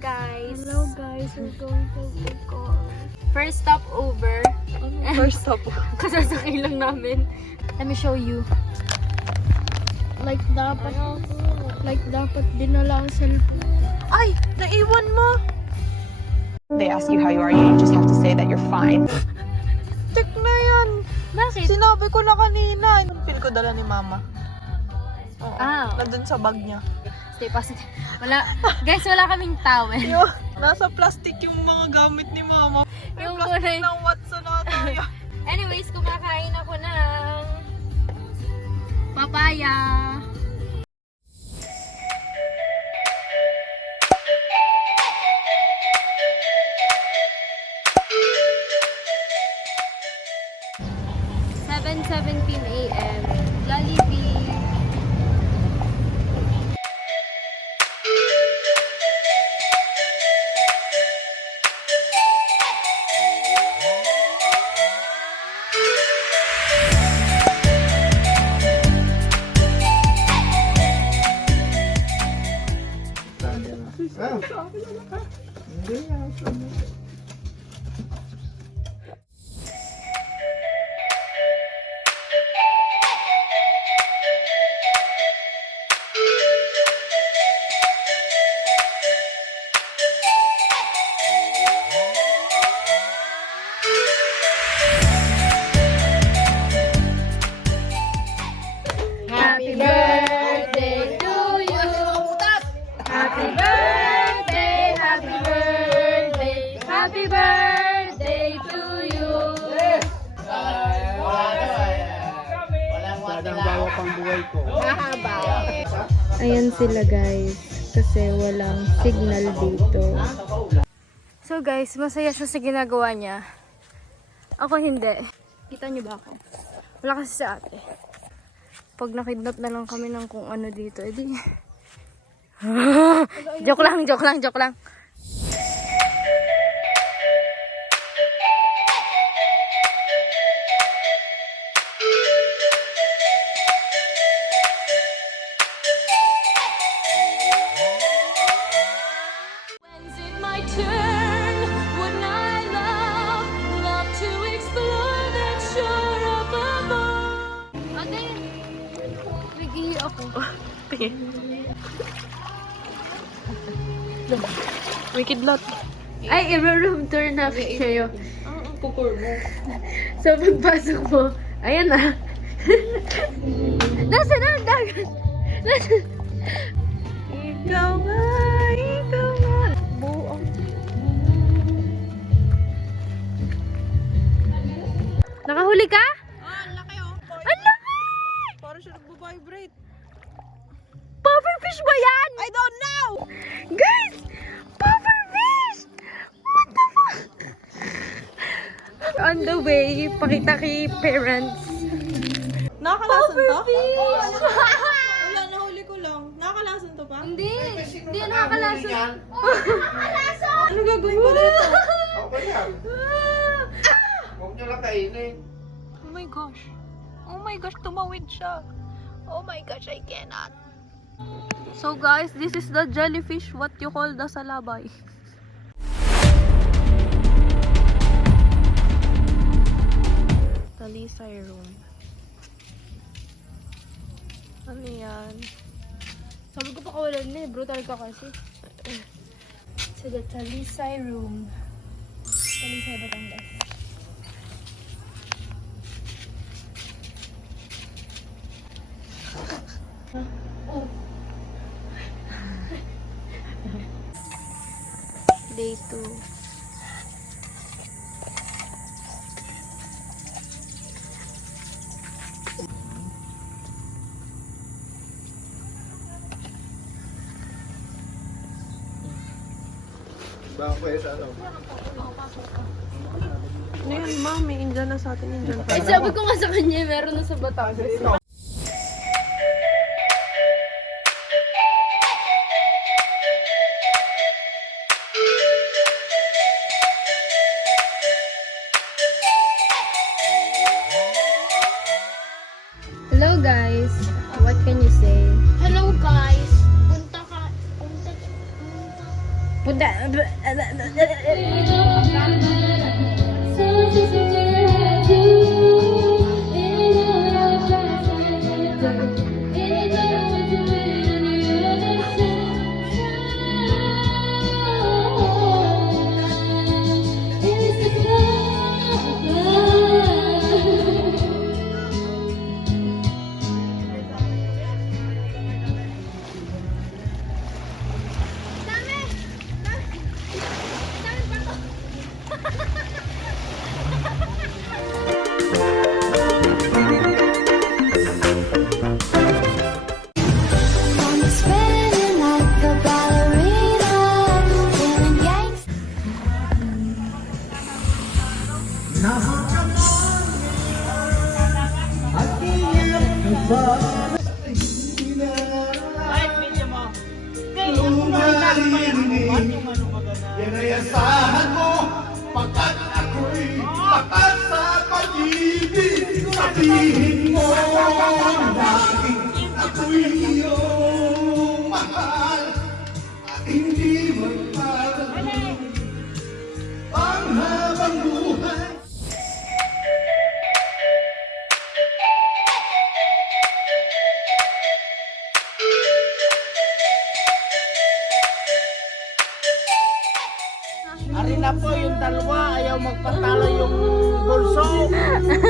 guys! Hello guys, we're going to Bicol. First stop over. First stop. Kasasakay lang namin. Let me show you. Like dapat dinala ang cellphone. Ay! Naiwan mo! They ask you how you are, you just have to say that you're fine. Tek na yan. Bakit? Sinabi ko na kanina. Feel ko dala ni mama. Oo. Ah. Nandun sa bag niya. Stay positive. Wala. Guys, wala kaming towel. Nasa plastic yung mga gamit ni mama. Yung plastic kulay. ng Watson na tayo. Anyways, kumakain ako ng papaya. AM. Jollibee. Happy birthday to you. Happy birthday, happy birthday, happy birthday to you. Ayan sila guys, kasi walang signal dito. So guys, masaya siya sa ginagawa niya. Ako hindi. Kita niyo ba ako? Wala kasi sa ate. Pag nakidnap na lang kami ng kung ano dito, edi... joke lang, joke lang, joke lang. When's it my turn? Wouldn't I love to explore that shore up above? Ate, nag-ihi ako. Wicked lot. Ay, i-room tour na kayo. So, pagpasok mo, ayan na. Nasaan na ang dagat? Nasaan? Ikaw nga, ikaw nga. Buong. Nakahuli ka? Ang laki oh. Ang laki! Parang siya nagbo-vibrate. Pufferfish ba yan? I don't know! Guys! Pufferfish! What the fuck? On the way, pakita kay parents. Nakakalasan to? Pufferfish! Wala, nahuli ko lang. Nakakalasan to pa? Hindi! Hindi yan nakakalason. Nakakalason! Ano gagawin ko dito? Okay yan. Huwag nyo lang kainin. Oh my gosh. Oh my gosh, tumawid siya. Oh my gosh, I cannot. So guys, this is the jellyfish, what you call the salabay. Talisay room. Ano yan? Sabi ko pa kawalan na eh. Brutal ka kasi. To the Talisay room. Talisay Batangas. Day 2. Baka pwede sa ano. Ano yan, mami? Indian na sa atin, Indian pa. Ay, sabi ko nga sa kanya, meron na sa Batangas. Hello guys, what can you say? Hello guys! Punta Yan ay asahan mo, pagkat ako'y tapat sa pag-ibig. Sabihin mo laging ako'y iyong mahal at hindi magpapagod panghabang buhay. Ari na po yung dalawa, ayaw magpatalo yung bulso.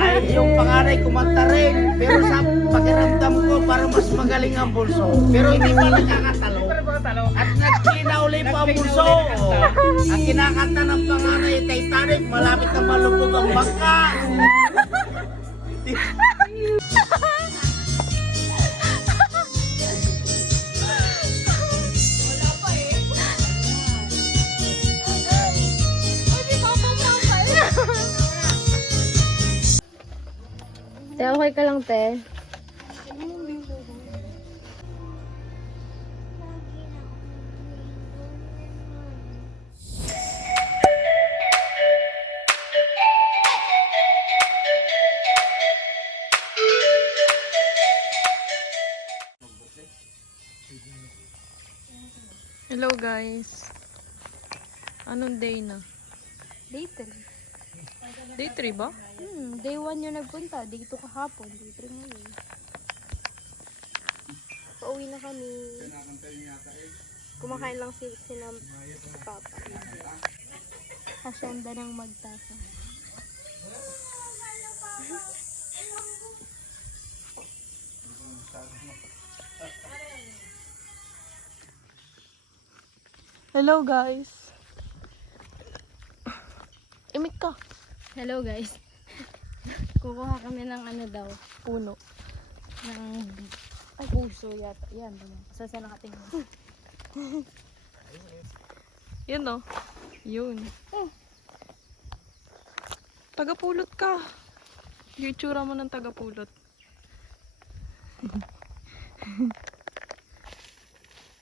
Ay yung pangaray kumanta rin. Pero sa pakiramdam ko, parang mas magaling ang bulso. Pero hindi pa nakakatalo. At nagklina uli po ang bulso. Ang kinakanta ng pangaray Titanic, malapit na malubog ang bangka. Te, okay ka lang, te? Hello guys. Anong day na? Day 3. Day 3 ba? Day 1 yung nagpunta. Day 2 kahapon. Day 3 ngayon. Pauwi na kami. Kumakain lang si Papa. Hasyenda ng magtasa. Hello guys. Imik ka. Hello guys. Kukuha kami ng ano daw. Puno. Ng puso yata. Yan. Saan nakatingin? Yun no. Yun. Tagapulot ka. Yung itsura mo ng tagapulot.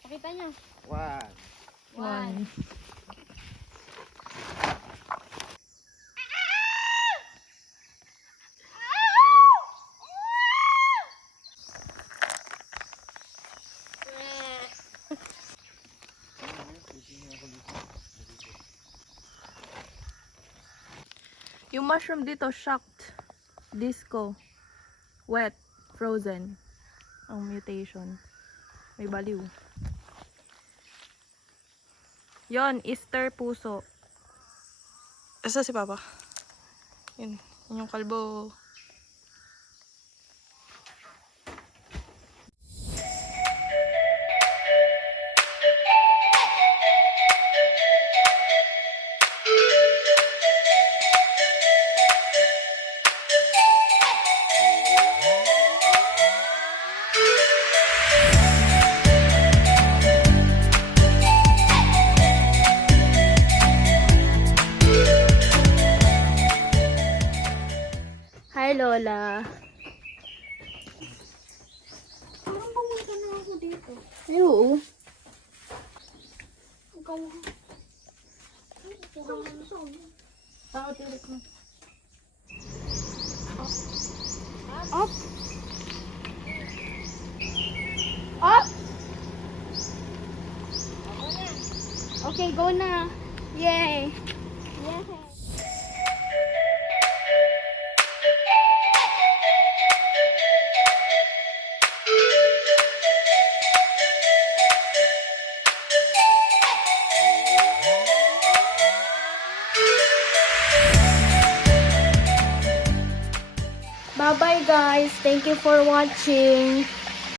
Pakita niya. Wow. 1. Yung mushroom dito, shocked, disco, wet, frozen. Ang mutation. May baliw. Yon, Easter puso. Asa si Papa? Yun, yun yung kalbo. Hi Lola. Ay, oo. Up. Up. Okay, go na. Yay! Yay! Bye-bye guys. Thank you for watching.